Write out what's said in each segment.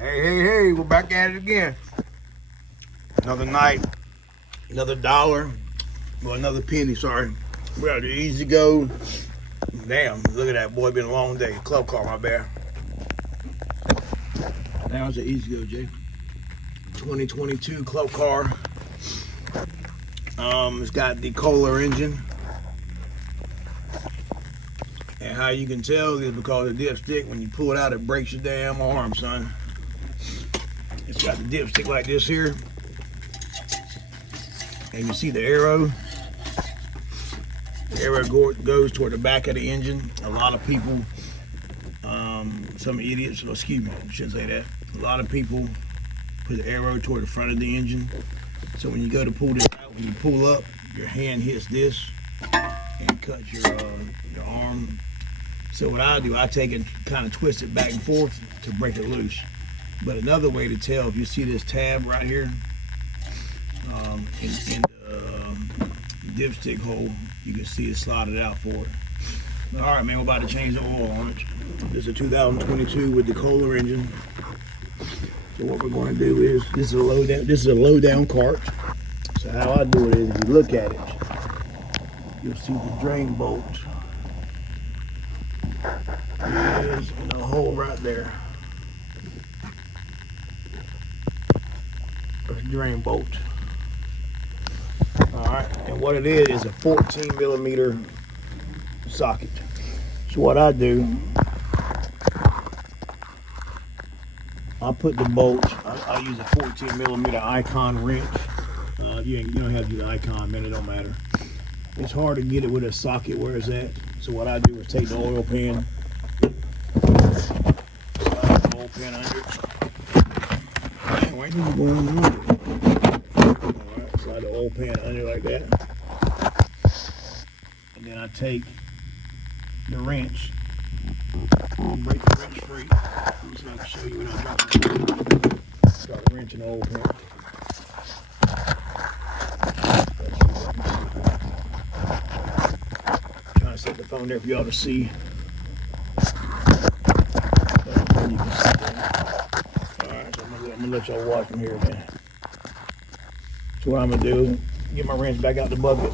Hey, we're back at it again. Another night, another dollar, well, another penny, sorry. We're at the Easy Go. Damn, look at that, boy, been a long day. Club car, my bad. Now it's an Easy Go, Jay. 2022 club car. It's got the Kohler engine. And how you can tell is because the dipstick, when you pull it out, it breaks your damn arm, son. It's got the dipstick like this here. And you see the arrow. The arrow goes toward the back of the engine. A lot of people, some idiots, excuse me, I shouldn't say that. A lot of people put the arrow toward the front of the engine. So when you go to pull this out, when you pull up, your hand hits this and cuts your arm. So what I do, I take it, kind of twist it back and forth to break it loose. But another way to tell, if you see this tab right here, in the dipstick hole, you can see it slotted out for it. All right, man, we're about to change the oil on it. This is a 2022 with the Kohler engine. So what we're going to do is, this is a low down cart. So how I do it is, if you look at it, you'll see the drain bolt is in a hole right there. A drain bolt. All right, and what it is a 14 millimeter socket. So what I do, I put the bolt. I use a 14 millimeter Icon wrench. You don't have to do the Icon, man. It don't matter. It's hard to get it with a socket where it's at. So what I do is take the oil pan, slide the oil pan under it. Man, why did you go under it? All right, slide the oil pan under like that, and then I take the wrench, break the wrench free. So I can show you when I drop it. Start wrenching the oil pan. Trying to set the phone there for y'all to see. You can see that. Alright, so I'm gonna let y'all watch from here, man. So what I'm gonna do, get my wrench back out the bucket.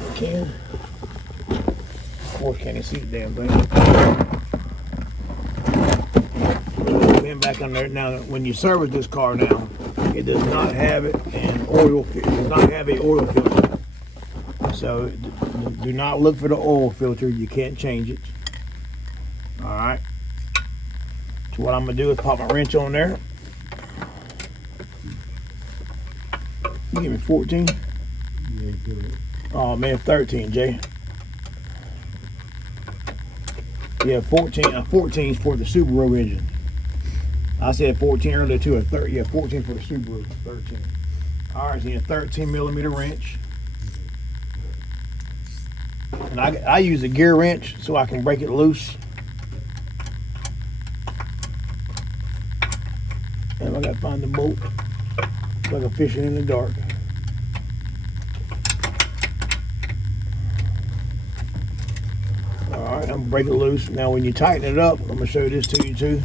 I can. Of course, can't even see the damn thing. Back on there. Now, when you service this car now, it does not have an oil filter. It does not have an oil filter. So do not look for the oil filter. You can't change it. All right. So what I'm gonna do is pop my wrench on there. You give me 14? Yeah, good. Oh man, 13, Jay. Yeah, 14. 14 is for the Subaru engine. I said 14 earlier too. 14 for the Subaru. 13. All right, so you have 13 millimeter wrench. And I use a gear wrench so I can break it loose. And I gotta find the bolt. It's like a fishing in the dark. All right, I'm gonna break it loose. Now, when you tighten it up, I'm gonna show this to you too.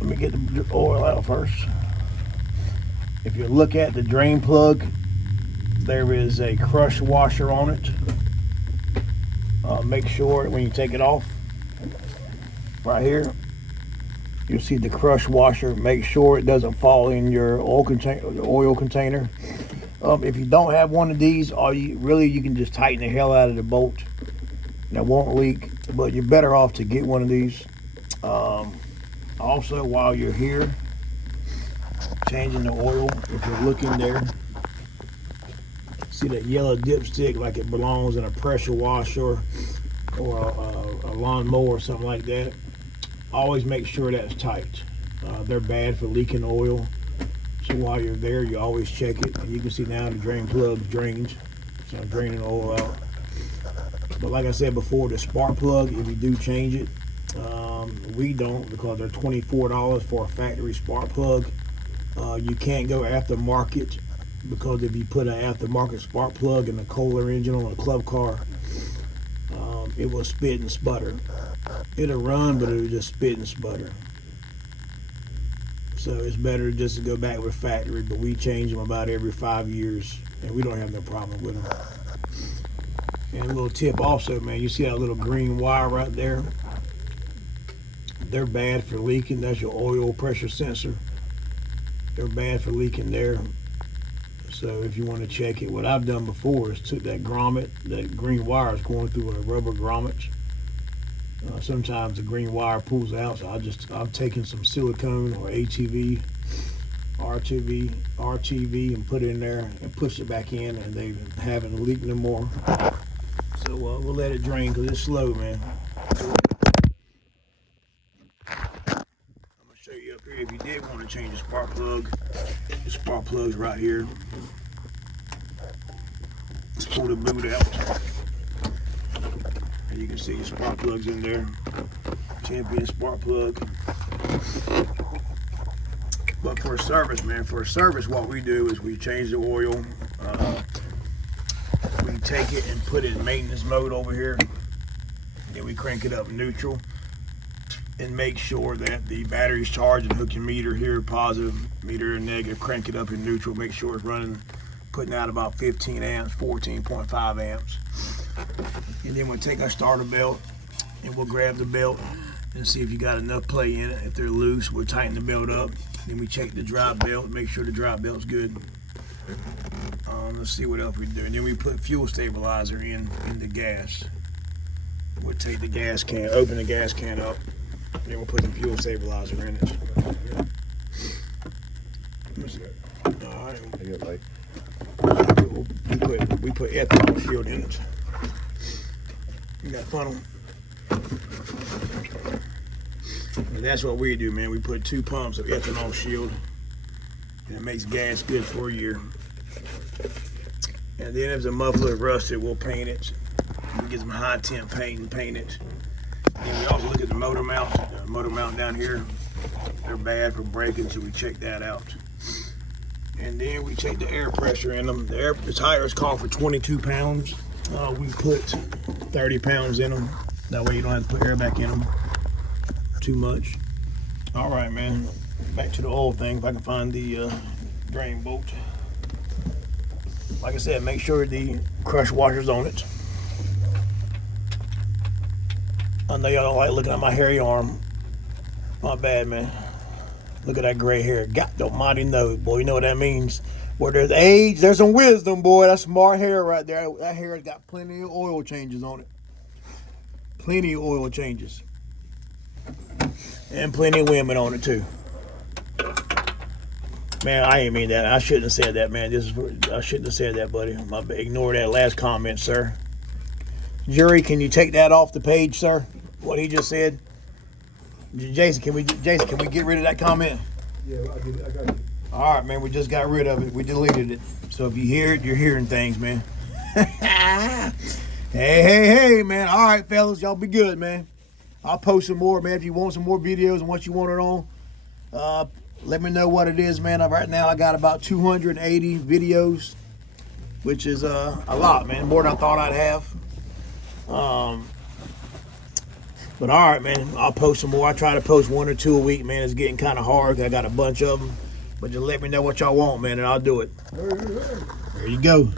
Let me get the oil out first. If you look at the drain plug, there is a crush washer on it. Make sure when you take it off, right here, you'll see the crush washer. Make sure it doesn't fall in your oil container. If you don't have one of these, you can just tighten the hell out of the bolt. And it won't leak, but you're better off to get one of these. Also, while you're here, changing the oil, if you're looking there, see that yellow dipstick like it belongs in a pressure washer or a lawnmower or something like that. Always make sure that's tight. They're bad for leaking oil. So while you're there, you always check it. And you can see now the drain plug's drained. So I'm draining oil out. But like I said before, the spark plug, if you do change it, we don't, because they're $24 for a factory spark plug. You can't go aftermarket, because if you put an aftermarket spark plug in a Kohler engine on a club car, it will spit and sputter. It'll run, but it'll just spit and sputter. So it's better just to go back with factory, but we change them about every 5 years, and we don't have no problem with them. And a little tip also, man, you see that little green wire right there? They're bad for leaking. That's your oil pressure sensor. They're bad for leaking there. So if you want to check it, what I've done before is took that grommet, that green wire is going through a rubber grommet. Sometimes the green wire pulls out, so I've taken some silicone or ATV, RTV, and put it in there and push it back in, and they haven't leaked no more. So we'll let it drain because it's slow, man. I'm gonna show you up here if you did want to change the spark plug. The spark plug's right here. Let's pull the boot out. And you can see your spark plugs in there. Champion spark plug. But for a service, man, what we do is we change the oil. We take it and put it in maintenance mode over here. Then we crank it up neutral and make sure that the battery's charged and hook your meter here, positive, meter negative, crank it up in neutral, make sure it's running, putting out about 15 amps, 14.5 amps. And then we'll take our starter belt and we'll grab the belt and see if you got enough play in it. If they're loose, we'll tighten the belt up. Then we check the dry belt, make sure the dry belt's good. Let's see what else we do. And then we put fuel stabilizer in the gas. We'll take the gas can, open the gas can up, then we'll put the fuel stabilizer in it. All right. I got like We put ethanol shield in it. You got funnel. And that's what we do, man. We put 2 pumps of ethanol shield, and it makes gas good for a year. And then if the muffler is rusted, we'll paint it. We get some high temp paint and paint it. Then we also look at the motor mount. The motor mount down here, they're bad for braking, so we check that out. And then we check the air pressure in them. The tires call for 22 pounds. We put 30 pounds in them. That way you don't have to put air back in them too much. All right, man. Back to the oil thing. If I can find the drain bolt. Like I said, make sure the crush washer's on it. I know y'all don't like looking at my hairy arm. My bad, man. Look at that gray hair. God almighty knows, boy. You know what that means? Where there's age, there's some wisdom, boy. That's smart hair right there. That hair has got plenty of oil changes on it. Plenty of oil changes. And plenty of women on it, too. Man, I didn't mean that. I shouldn't have said that, man. I shouldn't have said that, buddy. Ignore that last comment, sir. Jury, can you take that off the page, sir? What he just said? Jason, can we get rid of that comment? yeah, I got it. All right, man. We just got rid of it. We deleted it. So if you hear it, you're hearing things, man. Hey, man. All right, fellas, y'all be good, man. I'll post some more, man. If you want some more videos and what you want it on, let me know what it is, man. Right now, I got about 280 videos, which is a lot, man. More than I thought I'd have. But all right, man. I'll post some more. I try to post 1 or 2 a week, man. It's getting kind of hard. I got a bunch of them. But just let me know what y'all want, man, and I'll do it. There you go.